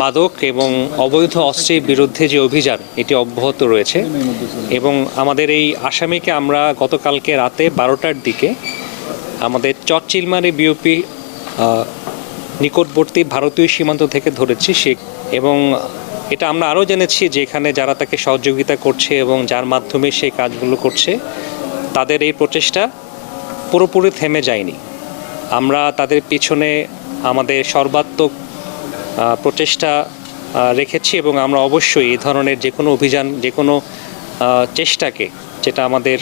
মাদক এবং অবৈধ অস্ত্রের বিরুদ্ধে যে অভিযান, এটি অব্যাহত রয়েছে। এবং আমাদের এই আসামিকে আমরা গতকালকে রাতে বারোটার দিকে আমাদের চটচিলমারি বিওপি নিকটবর্তী ভারতীয় সীমান্ত থেকে ধরেছি সে এবং এটা আমরা আরও জেনেছি যে এখানে যারা তাকে সহযোগিতা করছে এবং যার মাধ্যমে সেই কাজগুলো করছে, তাদের এই প্রচেষ্টা পুরোপুরি থেমে যায়নি। আমরা তাদের পিছনে আমাদের সর্বাত্মক প্রচেষ্টা রেখেছি এবং আমরা অবশ্যই এই ধরনের যে কোনো অভিযান, যে কোনো চেষ্টাকে, যেটা আমাদের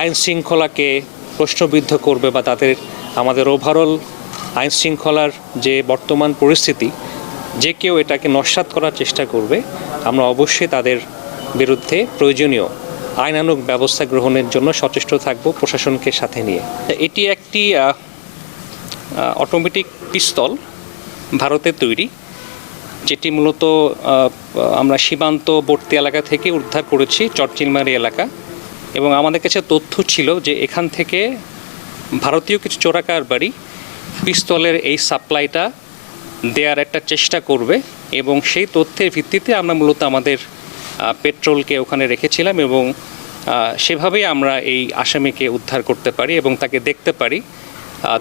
আইন শৃঙ্খলাকে প্রশ্নবিদ্ধ করবে বা তাদের, আমাদের ওভারঅল আইন শৃঙ্খলার যে বর্তমান পরিস্থিতি, যে কেউ এটাকে নস্বাত করার চেষ্টা করবে, আমরা অবশ্যই তাদের বিরুদ্ধে প্রয়োজনীয় আইনানুগ ব্যবস্থা গ্রহণের জন্য সচেষ্ট থাকব প্রশাসনকে সাথে নিয়ে। এটি একটি অটোমেটিক পিস্তল ভারতের তৈরি, যেটি মূলত আমরা সীমান্তবর্তী এলাকা থেকে উদ্ধার করেছি চটচিলমারি এলাকা। এবং আমাদের কাছে তথ্য ছিল যে এখান থেকে ভারতীয় কিছু চোরাকার বাড়ি পিস্তলের এই সাপ্লাইটা দেওয়ার একটা চেষ্টা করবে এবং সেই তথ্যের ভিত্তিতে আমরা মূলত আমাদের পেট্রোলকে ওখানে রেখেছিলাম এবং সেভাবেই আমরা এই আসামিকে উদ্ধার করতে পারি এবং তাকে দেখতে পারি।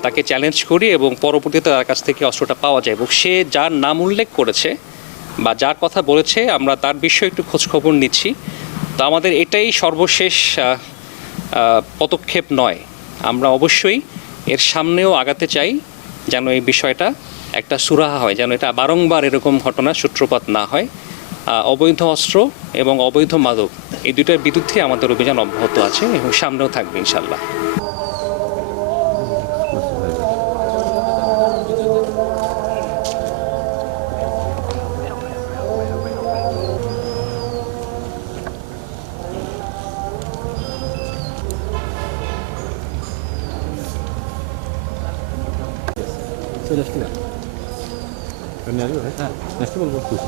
তাকে চ্যালেঞ্জ করি এবং পরবর্তীতে তার কাছ থেকে অস্ত্রটা পাওয়া যায় এবং সে যার নাম উল্লেখ করেছে বা যার কথা বলেছে, আমরা তার বিষয়ে একটু খোঁজখবর নিচ্ছি। তো আমাদের এটাই সর্বশেষ পদক্ষেপ নয়। আমরা অবশ্যই এর সামনেও আগাতে চাই যেন এই বিষয়টা একটা সুরাহা হয়, যেন এটা বারংবার এরকম ঘটনার সূত্রপাত না হয়। অবৈধ অস্ত্র এবং অবৈধ মাদক, এই দুটার বিরুদ্ধে আমাদের অভিযান অব্যাহত আছে এবং সামনেও থাকবে ইনশাল্লাহ نفتي نفتي نفتي بالبركوس